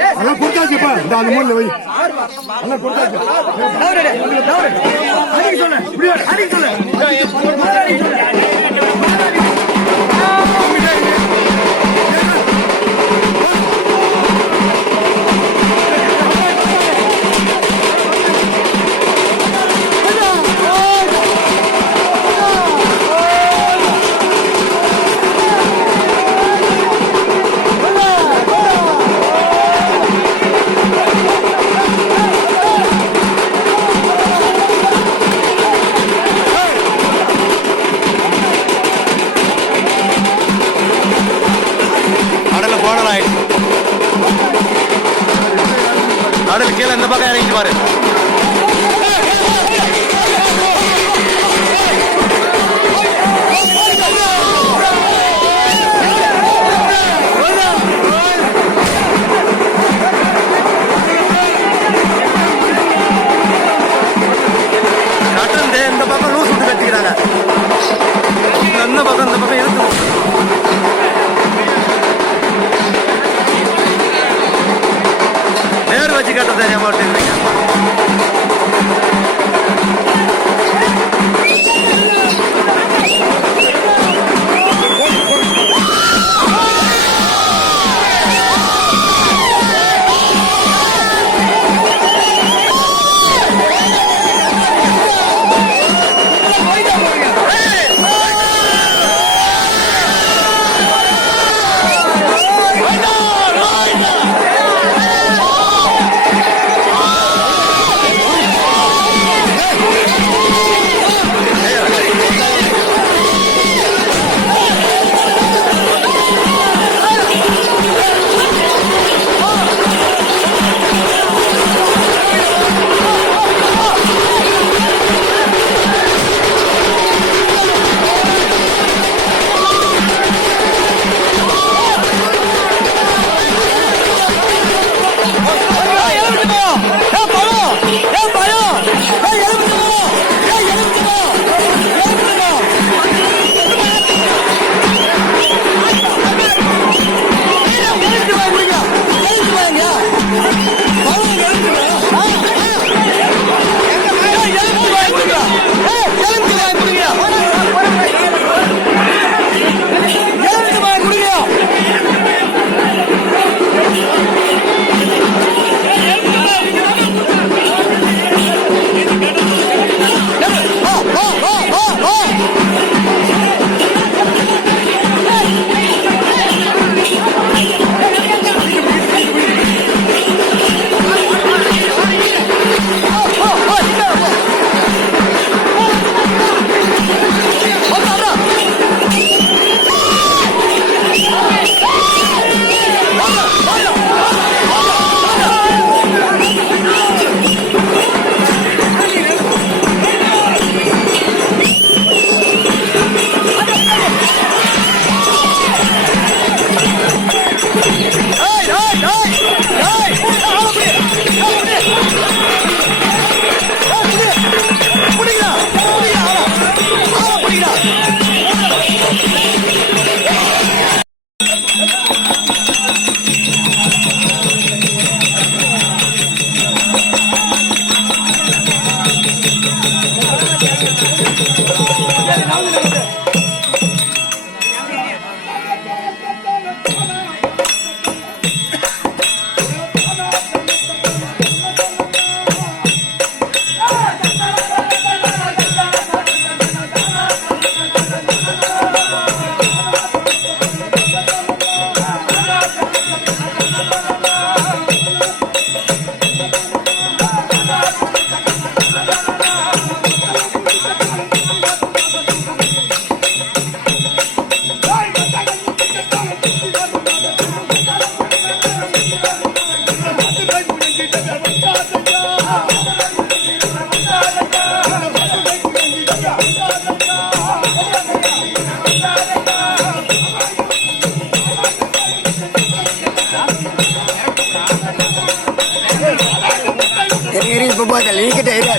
அதெல்லாம் கொடுத்தாச்சுப்பா. இந்த அது மூணுல வை. அதெல்லாம் கொடுத்தாச்சு. கடல் கீழே இந்த பக்கம் இறங்கி பாரு. கட்டல் இந்த பக்கம் லூஸ் விட்டு கட்டிக்கிறாங்க. இந்த பக்கம் இருக்கு. நேர் வச்சு கட்ட தெரியாம மாட்டேங்கிறீங்க.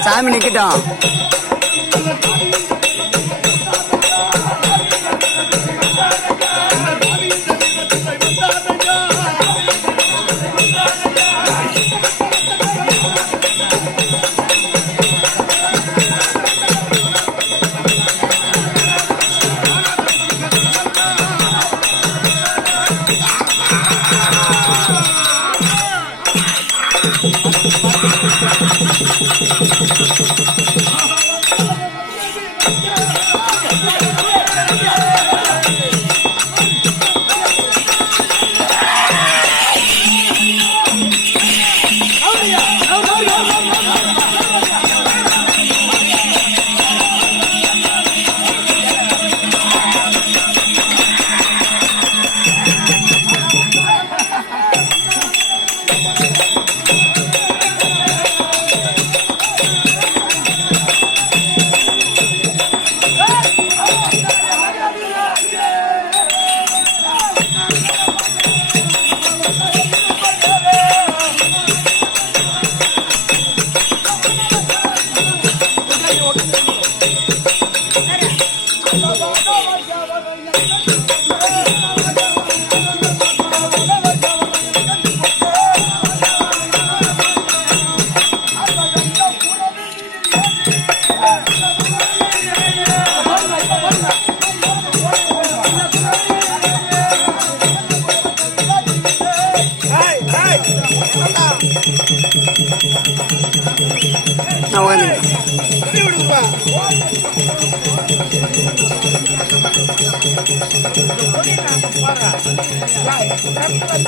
சாமி நிக்கட்டும். நான் உட்காந்து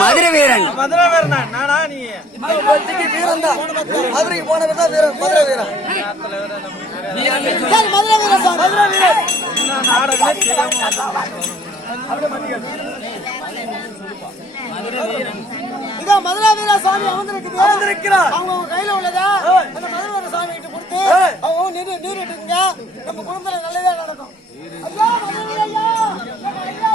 மதுரை வீரன் மதுரை வீரனா நானா நீ வீரன் தான் மதுரைக்கு போன வீரன் மதுரை வீரன் மதுரை வீரன் சார் மதுரை வீரன் நாடகமே தெரியாம இதான் மதுரை வீர சாமி அமர்ந்திருக்கிறார். அவங்க கையில உள்ளதா அந்த மதுரை வீர சாமி கிட்ட கொடுத்து அவங்க நீரிட்டுங்க. நம்ம குடும்பத்துல நல்லதே நடக்கும். ஐயா மதுரை வீர ஐயா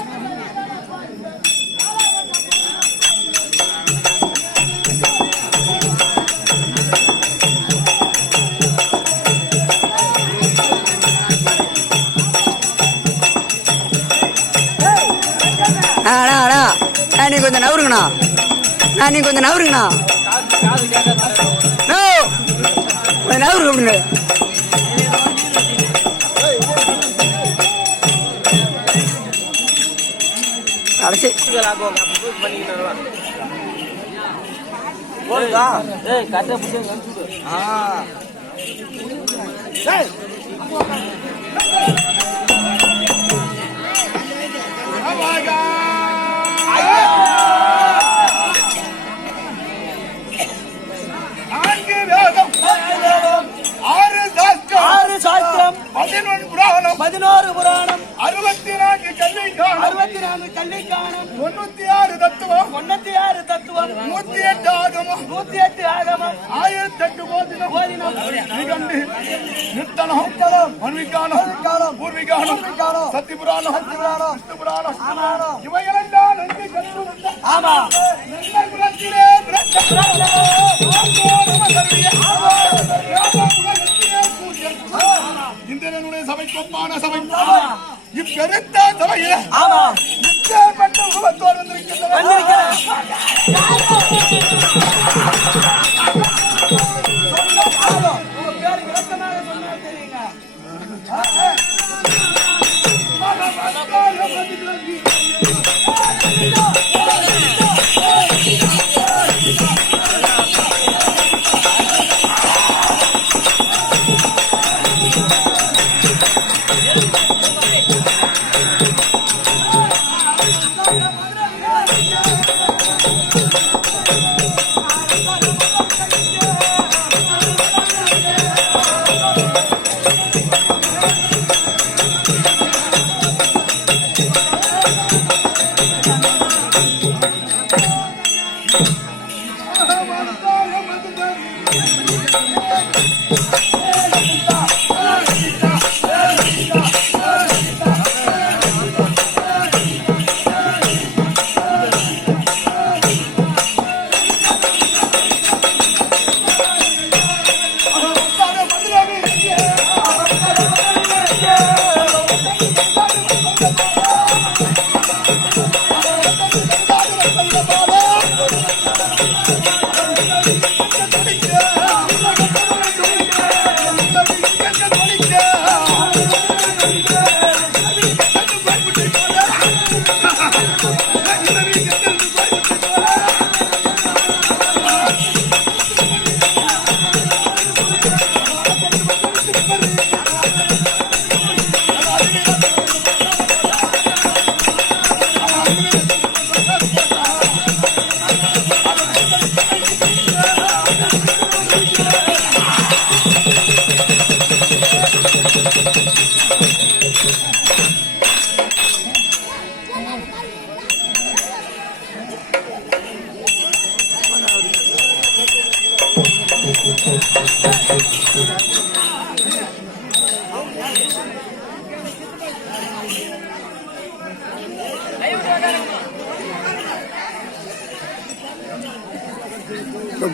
நீ கொஞ்சம் நவருங்கண்ணா நீ கொஞ்சம் நவருங்கண்ணா நவரு அப்படின்னு கடைசி ஆறு சாஸ்திரம் 11 புராணம் 64 கல்லை காணும் 96 தத்துவம் 108 ஆகமம் 1008 போதினம் நிகண்டு நித்தனம் மன்விகானம் பூர்விகானம் சத்திபுராணம் விஷ்ணு புராணம் இவைகளெல்லாம் நன்கு கற்று ஆமா குலத்திலே இந்திரனுடைய சபை கொப்பான சபை இப்பெருத்த சபையில இப்பேற்பட்ட உருவத்தோடு வந்திருக்கின்றனர்.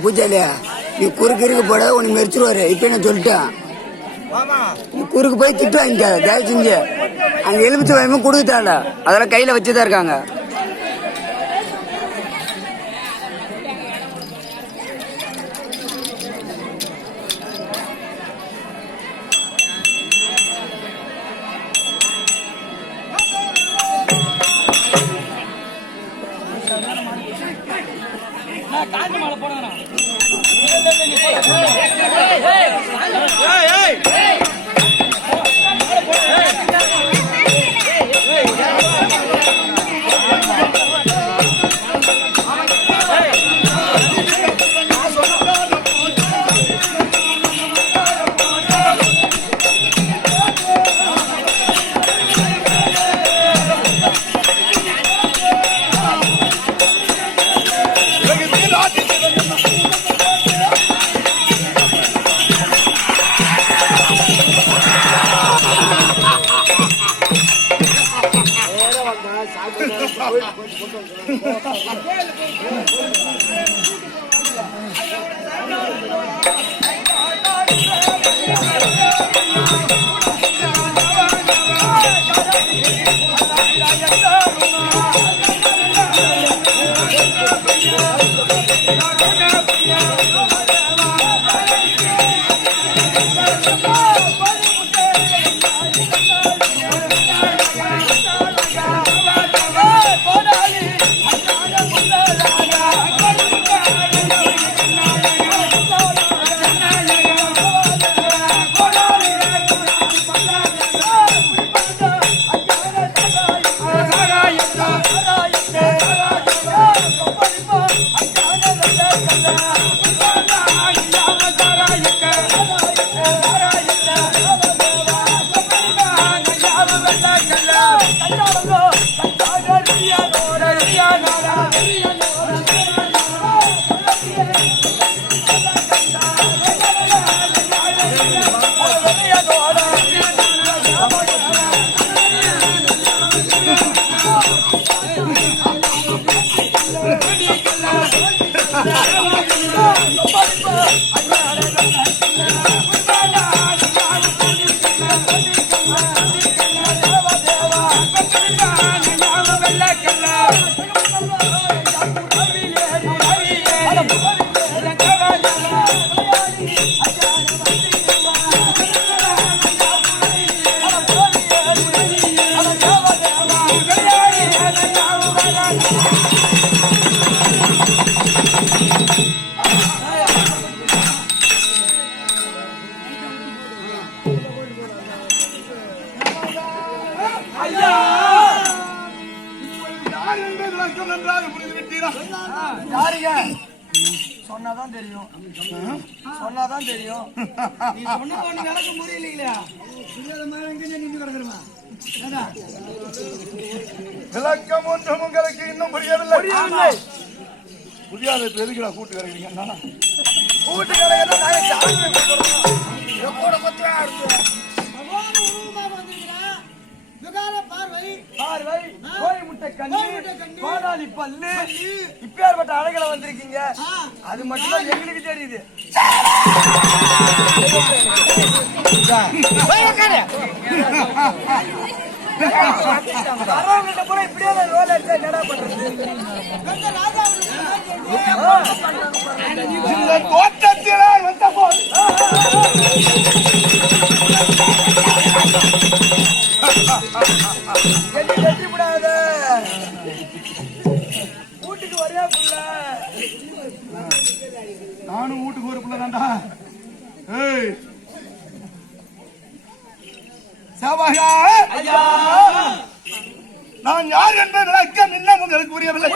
பூஜாலியா நீ குறுக்கு போட உனக்கு மெரிச்சிருவாரு. இப்ப நான் சொல்லிட்டேன், நீ குறுக்கு போய் திட்டு வாங்கிக்காத தயவு செஞ்சு. அங்க எலுமிச்சை பயமும் கொடுத்துட்டால, அதெல்லாம் கையில வச்சுதான் இருக்காங்க. சொன்னாதான் தெரியும், சொன்னாதான் தெரியும். நீ சொன்ன நடக்க முடியலையா? நின்று கிடக்குறமா விளக்கம் ஒன்றும் உங்களுக்கு இன்னும் புரியவில்லை. புரியாத எதுக்குடா கூட்டு கரைக்கிறீங்க? கூட்டு கரைக்கிறதா பார்வை, கோழி முட்டை கண்ணு, கோடாலி பல்லு, இப்பேற்பட்ட அழகுல வந்திருக்கீங்க. அது மட்டும் எங்களுக்கு தெரியுது. வரவங்கிட்ட கூட இப்படியே ரோல் அடிச்சா என்னடா பண்றது? இந்த தோட்டத்தினால் வந்த போல் வெட்டி விடாத. வீட்டுக்கு வரையா புள்ள? நானும் வீட்டுக்கு ஒரு பிள்ளை தான்டா. சேவாயா, நான் யார் என்பது விளக்கம் இன்னும் உங்களுக்கு புரியவில்லை.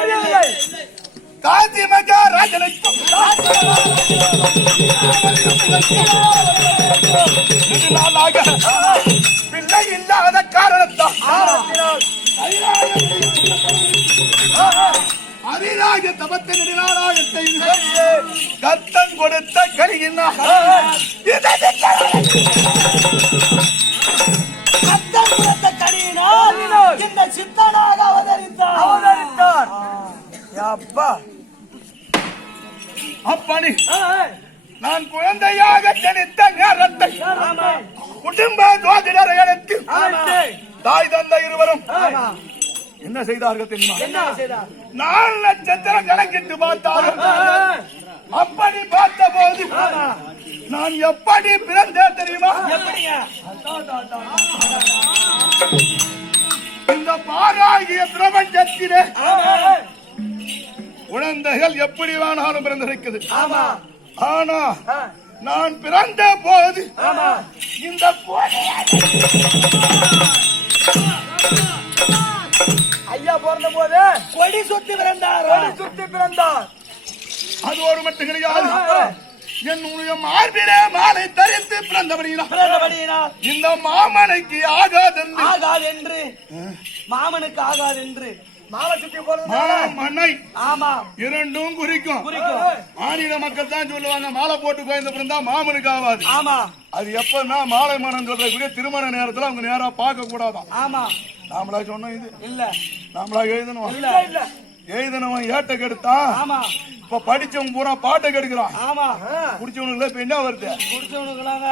காசி மகா ராஜனுக்கும் பிள்ளை இல்லாத காரணத்தால் அரிராஜ தபத்தை நெடுநாளாக கத்தன் அத்தன் கொடுத்த கலியினா அத்தன் கொடுத்த கனியினால் இந்த சித்தனாக அவதரித்தார். அப்பா அப்பனி நான் குழந்தையாக ஜனித்த நேரத்தை குடும்ப ஜோதிடரை அழைத்து தாய் தந்தை இருவரும் என்ன செய்தார்கள் தெரியுமா? 4 நட்சத்திரம் கணக்கிட்டு பார்த்தார்கள். அப்படி பார்த்த போது நான் எப்படி பிறந்தேன் தெரியுமா? இந்த பாராகிய பிரபஞ்சத்திலே குழந்தைகள் எப்படி வேணாலும் பிறந்திருக்குது. ஆனா நான் பிறந்த போது இந்த ஐயா பிறந்த போது கொடி சுத்தி பிறந்தார். அது ஒரு மட்டும் கிடையாது. என்னுடைய மார்பிலே மாலை தரித்து பிறந்தபடியினால் இந்த மாமனுக்கு ஆகாதென்று மாமனுக்கு ஆகாதென்று மாலை சுத்தி போறது. மாமனை ஆமா இரண்டும் குறிக்கும். மாநில மக்கள் தான் சொல்லுவாங்க மாலை போட்டு கோயந்த பிறந்தா மாமனுக்கு ஆகாது. ஆமா அது எப்பன்னா மாலை மனம் சொல்றதுக்குரிய திருமண நேரத்துல அவங்க நேரா பார்க்க கூடாதான். ஆமா நாமளா சொன்னோம் இது இல்ல, நாமளா எழுதணும் இல்ல இல்ல எழுதினவன் ஏட்ட கெடுத்தான். ஆமா இப்ப படிச்சவன் பூரா பாட்டை கெடுக்கிறான். ஆமா குடிச்சவனுக்குள்ள இப்ப என்ன வருது? குடிச்சவனுக்குலாங்க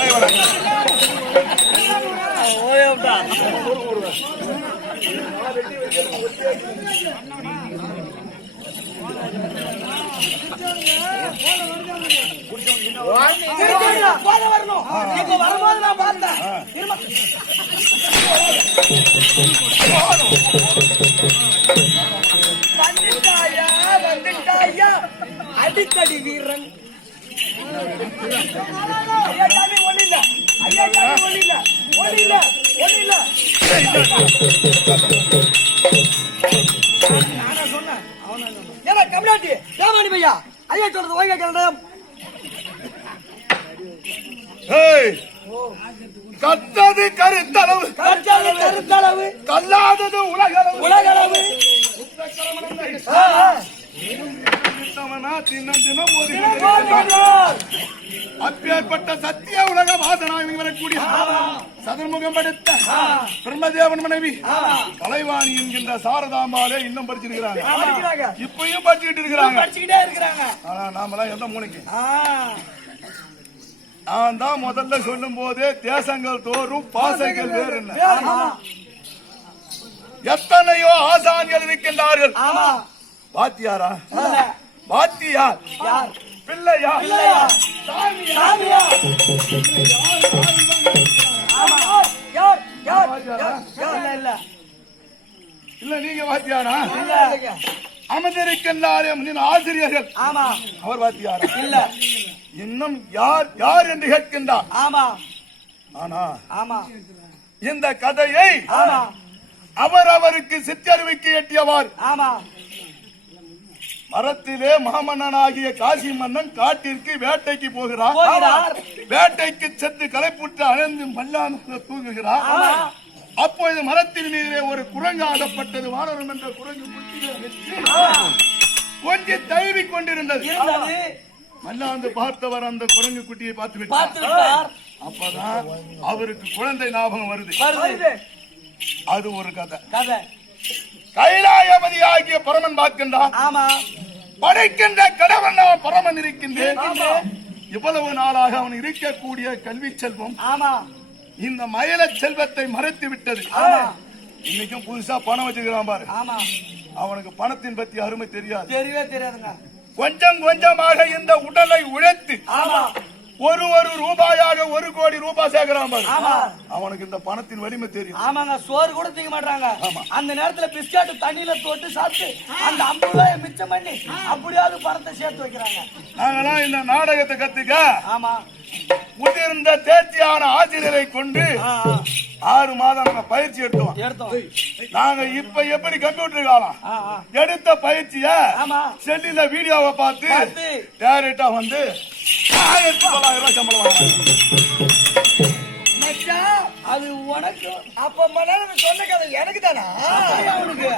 ஏய், வணக்கம். வரணும். இப்ப வரும்போது நான் பார்த்தேன். வந்துட்டாயா அடிக்கடி வீரன். ஐயா சாமி ஒண்ணு இல்ல, ஐயா சாமி ஒண்ணு இல்ல, ஒண்ணு இல்ல, ஒண்ணு இல்ல. நானா சொன்னேன், அவனா சொன்னான். ஏன்னா கம்யூனிட்டி தேவானி பையா ஐயா சொல்றது ஓய்யா கேள்றேன். ஏய், கத்தது கருத்தளவு கல்லாதது உலகளவு தினம் தினம் அப்பேற்பட்ட சத்திய உலக வாசனாக வரக்கூடிய சதுர்முகம் படுத்த பிரம்மதேவன் மனைவி கலைவாணி என்கின்ற சாரதாம்பாலே இன்னும் படிச்சிருக்கிறாங்க. இப்பயும் படிச்சுக்கிட்டு இருக்கிறாங்க. ஆனா நாமெல்லாம் எந்த மூளைக்கு நான் தான் முதல்ல சொல்லும் போதே தேசங்கள் தோறும் பாசங்கள் வேறு எத்தனையோ ஆசான்கள் இருக்கின்றார்கள். வாத்தியாரா? வாத்தியார் பிள்ளையா? இல்ல நீங்க வாத்தியாரா? அமர்ந்திருக்கின்றார் ஆசிரியர்கள். அவர் வாத்தியாரா? இல்ல. இன்னும் யார் யார் என்று கேட்கின்றார். ஆனா இந்த கதையை அவருக்கு சிற்றறிவுக்கு எட்டியவார். மரத்திலே மாமன்னனாகிய காசி மன்னன் காட்டிற்கு வேட்டைக்கு போகிறார். வேட்டைக்கு சென்று களைப்புற்று அணைந்து மல்லான தூங்குகிறார். அப்பொழுது மரத்தின் மீதே ஒரு குரங்கு ஆடப்பட்டது. வானரம் என்ற குரங்கு முட்டிலே வச்சு கொஞ்சம் தழுவி கொண்டிருந்தது. மல்லாந்து பார்த்தவர் அந்த குரங்கு குட்டியை பார்த்து விட்டார். அப்பதான் அவருக்கு குழந்தை ஞாபகம் வருது. அது ஒரு கதை. கைலாயபதி ஆகிய பரமன் பார்க்கின்றான். படைக்கின்ற கடவன் பரமன் இருக்கின்றேன். இவ்வளவு நாளாக அவன் இருக்கக்கூடிய கல்வி செல்வம் இந்த மயில செல்வத்தை மறைத்து விட்டது. இன்னைக்கும் புதுசா பணம் வச்சுக்கிறான் பாரு. அவனுக்கு பணத்தின் பத்தி அருமை தெரியாதுங்க. கொஞ்சம் கொஞ்சமாக இந்த உடலை உழைத்து ஒரு ரூபாயாக 1 கோடி ரூபாய் சேர்க்கிறான் பாரு. அவனுக்கு இந்த பணத்தின் வலிமை தெரியும். ஆமாங்க, சோறு கூட திங்க மாட்டாங்க. அந்த நேரத்துல பிஸ்கட் தண்ணியில தொட்டு சாப்பிட்டு அந்த 50 ரூபாயை மிச்சம் பண்ணி அப்படியாவது பணத்தை சேர்த்து வைக்கிறாங்க. நாங்கெல்லாம் இந்த நாடகத்தை கத்துக்க முதிர்ந்த தேர்ச்சியான ஆசிரியரை கொண்டு 6 மாதம் நாங்க பயிற்சி எடுத்தோம். நாங்க இப்ப எப்படி கம்ப்யூட்டர் காலம் எடுத்த பயிற்சிய செல்லில வீடியோவை பார்த்து டைரக்டா வந்து 1900 ரூபாய் சம்பளம் வாங்க. அது உனக்கு அப்ப சொன்ன கதை எனக்கு தானா? அவனுக்கு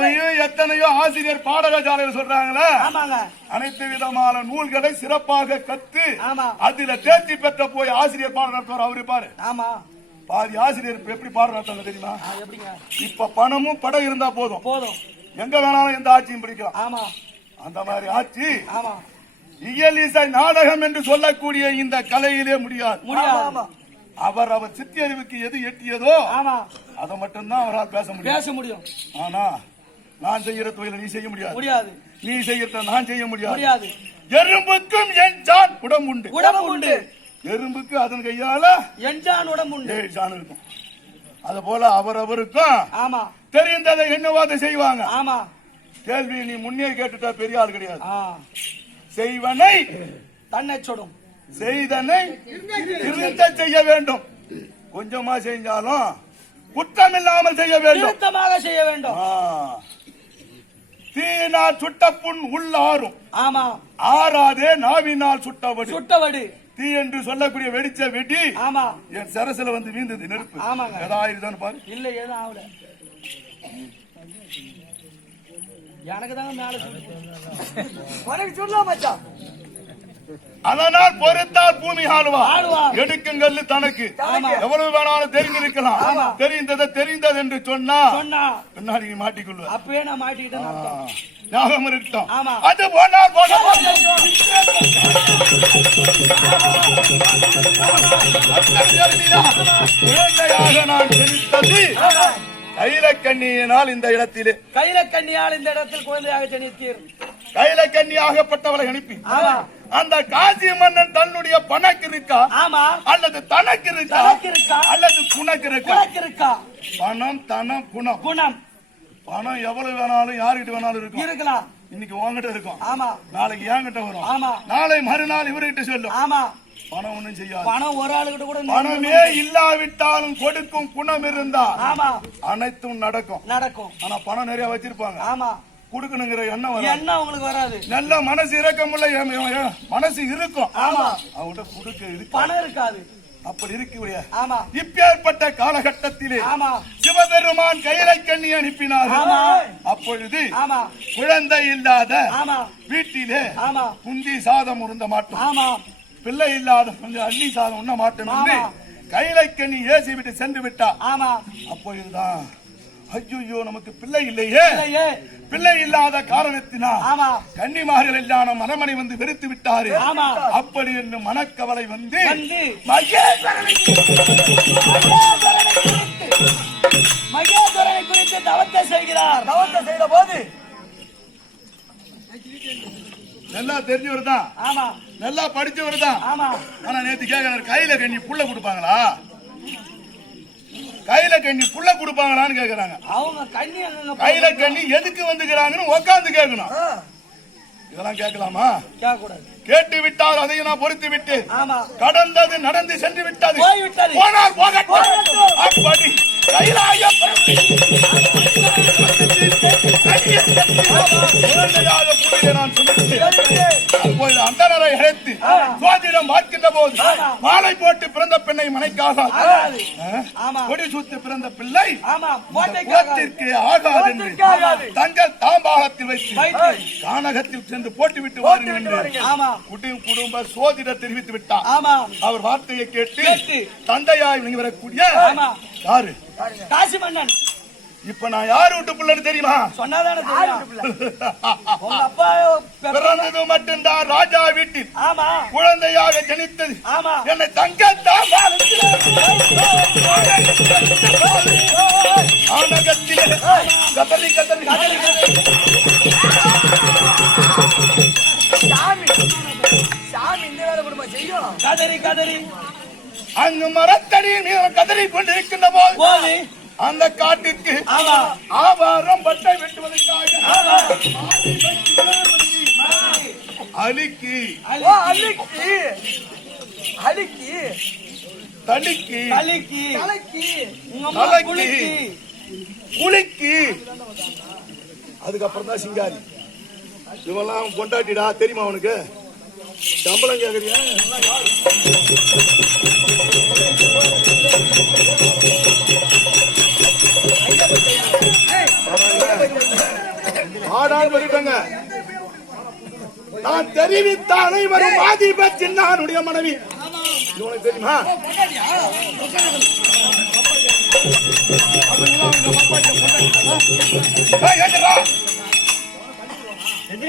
இப்பயும் எத்தனையோ ஆசிரியர் பாடசாலையில் சொல்றாங்களே, ஆமாங்க. அனைத்து விதமான நூல்களை சிறப்பாக கத்து ஆமா. அதுல தேர்ச்சி பெற்ற போய் ஆசிரியர் பாடம் நடத்துவார். அவரு பாரு, ஆமா. பாதி ஆசிரியர் எப்படி பாடம் நடத்தாங்க தெரியுமா? எப்படிங்க? இப்ப பணமும் படம் இருந்தா போதும், போதும், எங்க வேணாலும் எந்த ஆட்சியும் பிடிக்கலாம். ஆமா. அந்த மாதிரி ஆட்சி ஆமா. இயல் இசை நாடகம் என்று சொல்லக்கூடிய இந்த கலையிலே முடியாது. முடியாது. அவர் சித்தி அறிவுக்கு எது எட்டியதோ ஆமா, அதை மட்டும்தான் அவரால் பேச முடியும். ஆனா நான் செய்யற தொழிலை நீ செய்ய முடியாது, முடியாது. நீ செய்யறத நான் செய்ய முடியாது. முடியாது. எறும்புக்கும் என் ஜான் உடம்புண்டு. உடம்புண்டு. எறும்புக்கு அதன் கையால என் ஜான் உடம்புண்டு. ஜான் இருக்கும். அது போல அவரவருக்கும் ஆமா தெரிந்ததை என்னவாத செய்வாங்க. ஆமா. கேள்வி நீ முன்னே கேட்டுட்டா பெரிய ஆள் கிடையாது. செய்வனை தன்னை சொடும், செய்தனை திருத்த செய்ய வேண்டும். கொஞ்சமா செஞ்சாலும் குற்றம் இல்லாமல் செய்ய வேண்டும், திருத்தமாக செய்ய வேண்டும். தீயினால் சுட்ட புண் உள்ளாரும். ஆமா. ஆறாதே நாவினால் சுட்டவடு. சுட்டவடு தீ என்று சொல்லக்கூடிய வெடிச்ச வெடி ஆமா என் சரசுல வந்து வீழ்ந்தது நெருப்பு. ஆமாங்க. ஏதாயிருதான் பாரு. இல்ல ஏதும் ஆகல. எனக்கு தாங்க மேல சொல்லலாம் மச்சான். அதனால் பொறுத்தால் பூமி ஆளுவா. ஆளுவார். எடுக்கும் கல்லு தனக்கு. எவ்வளவு வேணாலும் தெரிந்திருக்கலாம். தெரிந்தது என்று சொன்னா பின்னாடி நீ மாட்டிக்கொள்வ. அப்பவே நான் மாட்டிக்கிட்டேன். ஞாபகம் இருக்கட்டும். ஆமா. அது போனால் போன நான் செலுத்தது கைலக்கண்ணியினால் இந்த இடத்திலே. கைலக்கண்ணியால் இந்த இடத்தில் குழந்தையாக ஜனித்தீர். கைலக்கண்ணியாகப்பட்டவளை அனுப்பி அந்த காசி மன்னன் தன்னுடைய பணக்கு இருக்கா அல்லது தனக்கு இருக்கா அல்லது குணக்கு இருக்கா? பணம் தனம் குணம். குணம். பணம் எவ்வளவு வேணாலும் யாருகிட்ட வேணாலும் இருக்கலாம். இன்னைக்கு உங்ககிட்ட இருக்கும், ஆமா. நாளைக்கு என்கிட்ட வரும், நாளை மறுநாள் இவர்கிட்ட சொல்லும். ஆமா. பணம் ஒண்ணும் செய்யாது. பணம் ஒரு ஆளுகிட்ட கூட பணமே இல்லாவிட்டாலும் கொடுக்கும் குணம் இருந்தா அனைத்தும் நடக்கும். ஆனா பணம் நிறைய வச்சிருப்பாங்க. ஆமா. குடுக்கணுங்கிற எண்ணம் உங்களுக்கு வராது. நல்ல மனசு இறக்கமுள்ள மனசு இருக்கும். ஆமா. அவங்ககிட்ட குடுக்க இருக்கு, பணம் இருக்காது. அப்படி இருக்கக்கூடிய இப்பேற்பட்ட காலகட்டத்திலே சிவபெருமான் கைலக்கண்ணி அனுப்பினார். அப்பொழுது குழந்தை இல்லாத வீட்டிலே குந்தி சாதம் உருந்த மாட்டோம், பிள்ளை இல்லாத கொஞ்சம் அள்ளி சாதம் உண்ண மாட்டோம் என்று கைலக்கண்ணி ஏசி விட்டு சென்று விட்டா. அப்பொழுதுதான் ஐயோ நமக்கு பிள்ளை இல்லையே, பிள்ளை இல்லாத காரணத்தினால் கன்னிமார்கள் எல்லாம் மனமனை வந்து வெறுத்து விட்டாரு. அப்படி என்று மனக்கவலை வந்து மகேஸ்வரனை குறித்து தவத்தை செய்கிறார். தவத்தை செய்த போது நல்லா தெரிஞ்சவர் தான், நல்லா படிச்சவர் தான். ஆனா நேத்து கேட்கிறார், கையில கண்ணி புள்ள கொடுப்பாங்களா, கையில கண்ணி புள்ள கொடுப்பாங்களான்னு கேக்குறாங்க. அவங்க கண்ணி கையில கண்ணி எதுக்கு வந்துக்கிறாங்கன்னு உட்கார்ந்து கேட்கணும். இதெல்லாம் கேட்கலாமா? கேட்டு விட்டால் அதையும் நான் பொறுத்து விட்டு கடந்தது நடந்து சென்று விட்டது, போனால் போகட்டும். அப்படி நான் அப்பொழுது அந்தனரை அழைத்து சுவாதிடம் பார்க்கின்ற போது மாலை போட்டு பிறந்த பெண்ணை மனைக்காக கொடி சூத்து பிறந்த பிள்ளை கோத்திற்கு ஆகாது என்று தங்கள் தாம்பாகத்தில் வைத்து கானகத்தில் சென்று போட்டுவிட்டு வாருங்கள் என்று குடும்ப சோதிட தெரிவித்து விட்டார். அவர் வார்த்தையை கேட்டு தந்தையாய் வரக்கூடிய யாரு? காசி மன்னன். இப்ப நான் யாரு விட்டு பிள்ளைன்னு தெரியுமா? சொன்னாதானே பிறந்தது மட்டும்தான் ராஜா வீட்டில் குழந்தையாக ஜனித்தது. என்னை தங்கத்தான் ஆனகத்திலே கதறி கதறி கதறி கதறி அங்கு மரத்தடியின் மீது கதறி கொண்டிருக்கின்ற போது அந்த காட்டிற்கு ஆவாரம் பட்டை வெட்டுவதற்காக அலிக்கி தலிக்கி குளிக்கி அதுக்கப்புறம் தான் சிங்காரி. இவெல்லாம் கொண்டாட்டிடா தெரியுமா அவனுக்கு? சம்பளம் கேக்குறியா? நான் தெரிவித்த அனைவரும் ஆதிப சின்னானுடைய மனைவி. இது உனக்கு தெரியுமா? ஏய், ஏண்டா